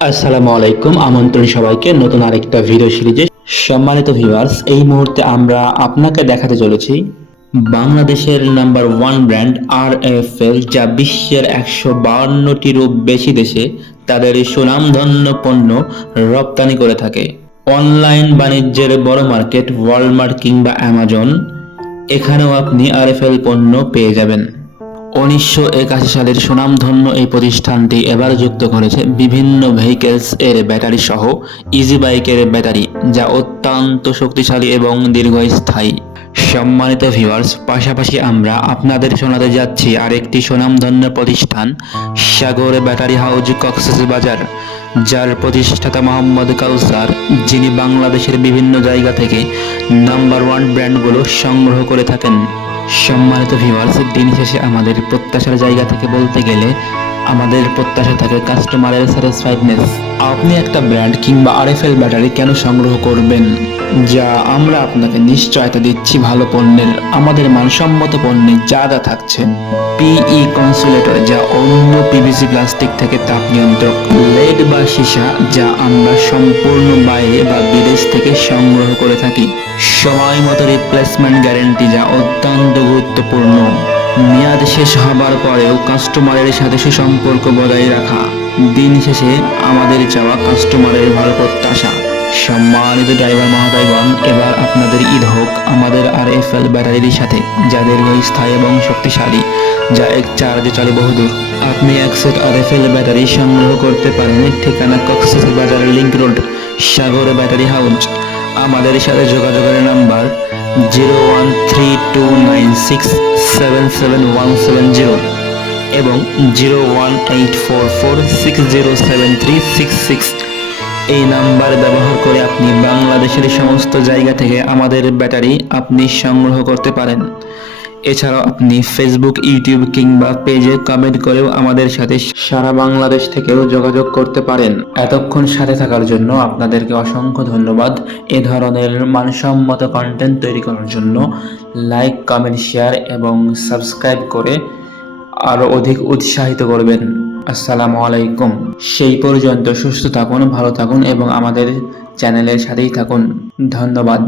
আসসালামু আলাইকুম, আমন্ত্রণ সবাইকে নতুন আরেকটা ভিডিও সিরিজে। সম্মানিত ভিউয়ার্স, এই মুহূর্তে আমরা আপনাকে দেখাতে চলেছি বাংলাদেশের নাম্বার ওয়ান ব্র্যান্ড RFL, যা বিশ্বের 152টিরও বেশি দেশে তাদের সুনামধন্য পণ্য রপ্তানি করে থাকে। অনলাইন বাণিজ্যের বড় মার্কেট ওয়ালমার্ট কিংবা অ্যামাজন, এখানেও আপনি RFL পণ্য পেয়ে যাবেন। 1981 সালের সুনামধন্য এই প্রতিষ্ঠানটি এবার যুক্ত করেছে বিভিন্ন ভেহিকেলস এর ব্যাটারি সহ ইজি বাইকের ব্যাটারি, যা অত্যন্ত শক্তিশালী এবং দীর্ঘস্থায়ী। সম্মানিত ভিউয়ার্স, পাশাপাশি আমরা আপনাদের শোনাতে যাচ্ছি আরেকটি সুনামধন্য প্রতিষ্ঠান, সাগর ব্যাটারি হাউজ, কক্সবাজার, যার প্রতিষ্ঠাতা মোহাম্মদ কাউসার, যিনি বাংলাদেশের বিভিন্ন জায়গা থেকে নাম্বার ওয়ান ব্র্যান্ডগুলো সংগ্রহ করে থাকেন। সম্মানিত ভিউয়ার্স, দিন শেষে আমাদের প্রত্যাশার জায়গা থেকে বলতে গেলে আমাদের প্রত্যাশা থাকে কাস্টমারের স্যাটিসফাইডনেস। আপনি একটা ব্র্যান্ড কিংবা RFL ব্যাটারি কেন সংগ্রহ করবেন, যা আমরা আপনাকে নিশ্চয়তা দিচ্ছি ভালো পণ্যের। আমাদের মানসম্মত পণ্যে যা যা থাকছে: PE কনসুলেটর, যা অন্য PVC প্লাস্টিক থেকে তাপ নিয়ন্ত্রক; লেড বা সীসা, যা আমরা সম্পূর্ণ বাইরে বা বিদেশ থেকে সংগ্রহ করে থাকি; সময় মতো রিপ্লেসমেন্ট গ্যারেন্টি, যা অত্যন্ত গুরুত্বপূর্ণ; মেয়াদ শেষ হবার পরেও কাস্টমারের সাথে সুসম্পর্ক বজায় রাখা। দিন শেষে আমাদের চাওয়া কাস্টমারের ভালো প্রত্যাশা। সম্মানিত ড্রাইভার মহোদয়গণ, এবার আপনাদের ঈদ হোক আমাদের RFL ব্যাটারির সাথে, যা দীর্ঘস্থায়ী এবং শক্তিশালী, যা এক চার্জে চলে বহুদূর। আপনি এক সেট RFL ব্যাটারি সংগ্রহ করতে পারেন। ঠিকানা কক্সবাজার লিংক রোড, সাগর ব্যাটারি হাউজ। আমাদের সাথে যোগাযোগের নাম্বার 013296777170 এবং 01844607366। এই নাম্বার ব্যবহার করে আপনি বাংলাদেশের সমস্ত জায়গা থেকে আমাদের ব্যাটারি আপনি সংগ্রহ করতে পারেন। এছাড়াও আপনি ফেসবুক, ইউটিউব কিংবা পেজে কমেন্ট করেও আমাদের সাথে সারা বাংলাদেশ থেকেও যোগাযোগ করতে পারেন। এতক্ষণ সাথে থাকার জন্য আপনাদেরকে অসংখ্য ধন্যবাদ। এ ধরনের মানসম্মত কন্টেন্ট তৈরি করার জন্য লাইক, কমেন্ট, শেয়ার এবং সাবস্ক্রাইব করে আরও অধিক উৎসাহিত করবেন। আসসালামু আলাইকুম। সেই পর্যন্ত সুস্থ থাকুন, ভালো থাকুন এবং আমাদের চ্যানেলের সাথেই থাকুন। ধন্যবাদ।